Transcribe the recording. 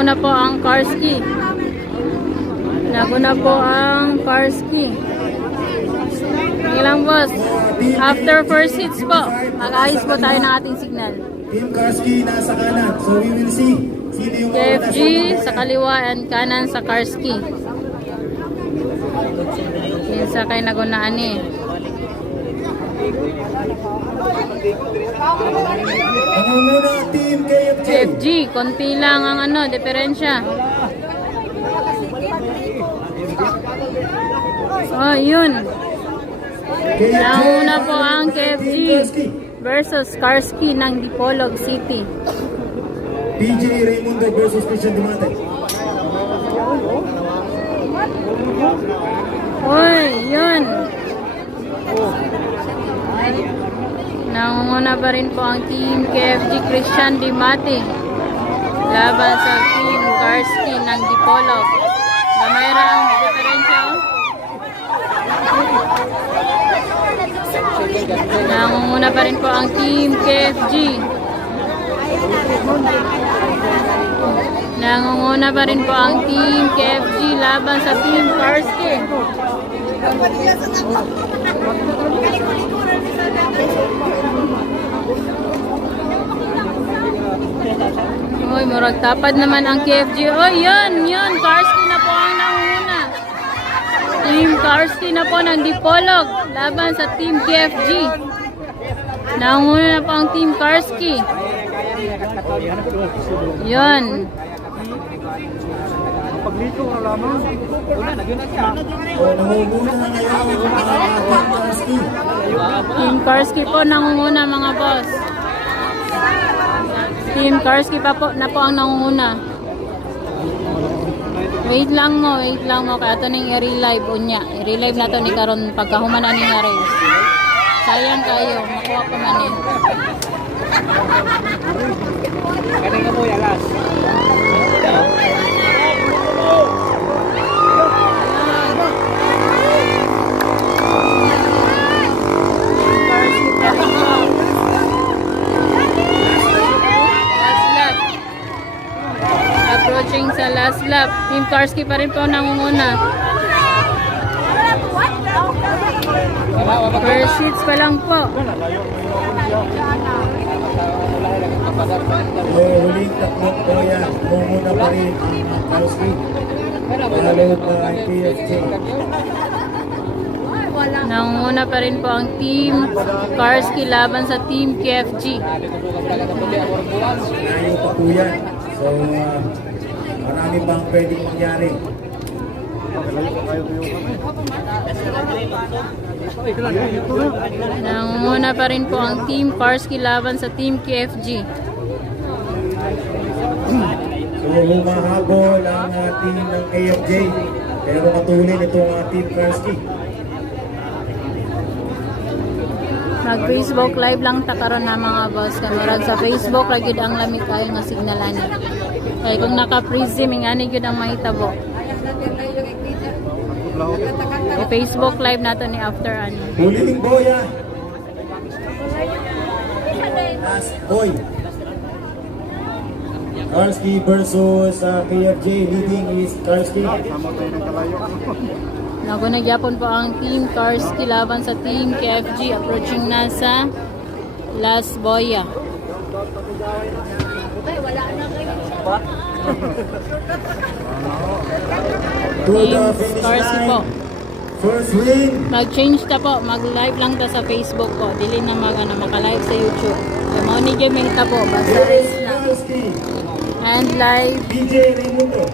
Nangunguna po ang Karski. Nanguna po ang Karski. Ilang boss. After first hits po, mag-ayos po tayo ng ating signal. Team Karski nasa kanan. So we will see sino yung KFG sa kaliwa and kanan sa Karski. Yan sa kay nagunaan eh. Nangunguna Team KFG. KFG, konti lang ang diferensya. Oh, yun. Nauna po ang KFG versus Karski ng Dipolog City. PJ Raimundo versus Christian Dumate. Uy, yun. Nangunguna pa rin po ang Team KFG Christian Dimati laban sa Team Karski ng Dipolog. Mayroon ang diferensya. Nangunguna pa rin po ang Team KFG. Nangunguna pa rin po ang Team KFG laban sa Team Karski. Uy, murag tapad naman ang KFG. Uy, yun. Karski na po ang nangunguna. Team Karski na po ng Dipolog laban sa Team KFG. Nangunguna na po ang Team Karski. Yun. So nangunguna na ngayon Team Karski. Team Karski po nangunguna mga boss. Team Karski pa po na po ang nangunguna. Wait lang mo. Kaya ito nang i-relive unya. I-relive na ito ni karon pagkahuman na ni na race. Sayang kayo. Makuha pa man eh. Kanina mo yalas. Approaching sa last lap. Team Karski pa rin po nangunguna. First hits pa lang po. Huling tatlong boya. Nangunguna pa rin ang Karski. Followed by KFG. Nangunguna pa rin po ang Team Karski laban sa Team KFG. Layo pa po yan. So marami pang pwedeng mangyari. Nangunguna pa rin po ang Team Karski laban sa Team KFG. So humahabol ang team ng KFJ. Pero matulin itong Team Karski. Mag-Facebook live lang takaron na mga boss. Kamarag sa Facebook lagi ang lamig kayo nga signalan niya. Kaya kung naka-prism, ingani yun ang mahitabo. Facebook live nato ni after ani. Huling boya. Last boy. Karski versus KFJ. Leading is Karski. Nagunagyapon po ang Team Karski laban sa Team KFG. Approaching na sa last boya. Team Karski po. First win. Mag-change ta po. Mag-live lang ta sa Facebook po. Dili na maka-live sa YouTube. Kaya mo ni Jamil ta po. Basta race na. And live. PJ Raimundo.